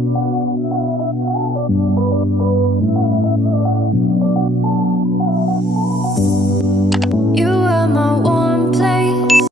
You were my warm place.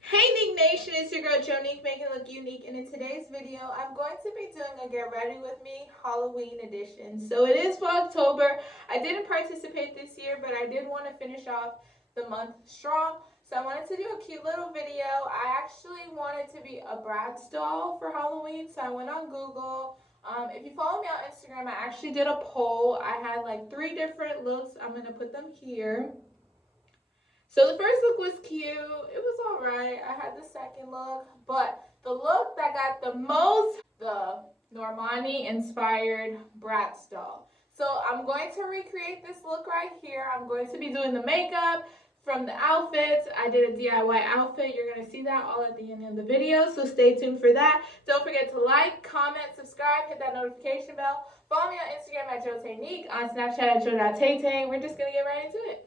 Hey NiqueNation, it's your girl Jonique, making it look unique, and in today's video I'm going to be doing a Get Ready With Me Halloween edition. So it is for October. I didn't participate this year, but I did want to finish off the month strong. So I wanted to do a cute little video. I actually wanted to be a Bratz doll for Halloween, so I went on Google. If you follow me on Instagram, I actually did a poll. I had like 3 different looks. I'm going to put them here. So the first look was cute. It was alright. I had the second look. But the look that got the most, the Normani inspired Bratz doll. So I'm going to recreate this look right here. I'm going to be doing the makeup from the outfits. I did a DIY outfit. You're going to see that all at the end of the video. So stay tuned for that. Don't forget to like, comment, subscribe, hit that notification bell. Follow me on Instagram at jotaynique, on Snapchat at jo.taytay. We're just going to get right into it.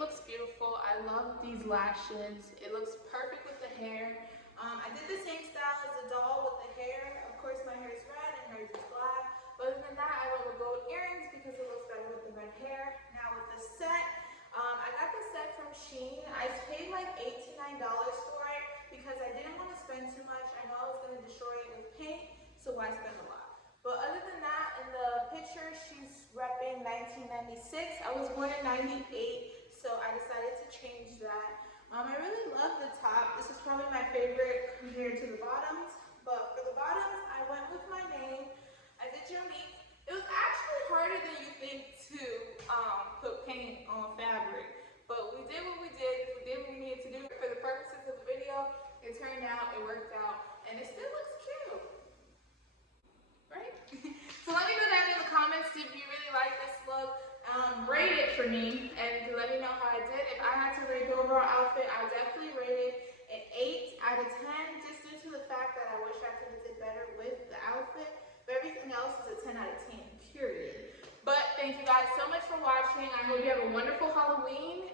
looks beautiful. I love these lashes. It looks perfect with the hair. I did the same style as the doll with the hair. Of course, my hair is red and hers is black. But other than that, I went with gold earrings because it looks better with the red hair. Now with the set, I got the set from Shein. I paid like $8 to $9 for it because I didn't want to spend too much. I know I was going to destroy it with paint, so why spend a lot? But other than that, in the picture, she's repping 1996. I was born in 98, so I decided to change that. I really love the top. This is probably my favorite compared to the bottoms. But for the bottoms, I went with my name. I did Jonique. It was actually harder than you think to put paint on fabric. But we did what we did. We did what we needed to do for the purposes of the video. It turned out, it worked out, and it still looks cute. Right? So let me know down in the comments if you really like this look. Rate it for me and let me know how I did. If I had to rate the overall outfit, I would definitely rate it an 8 out of 10 just due to the fact that I wish I could have did better with the outfit. But everything else is a 10 out of 10, period. But thank you guys so much for watching. I hope you have a wonderful Halloween